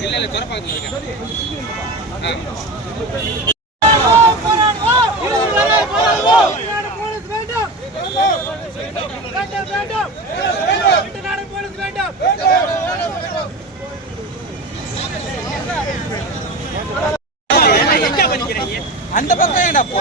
இல்ல இல்ல குறைப்பாங்க இருக்கேன் போராடுவோம் போராடுவோம். போலீஸ் வேண்டும் வேண்டும் வேண்டும் அந்த பக்கம் ஏன்டா போ?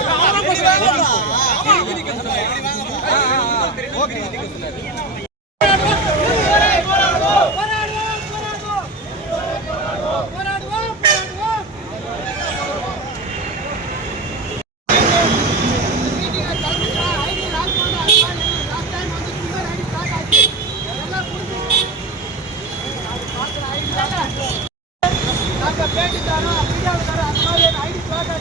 பேட்டி தானோ அப்படியே அந்த மாதிரி ஐடி கார்டு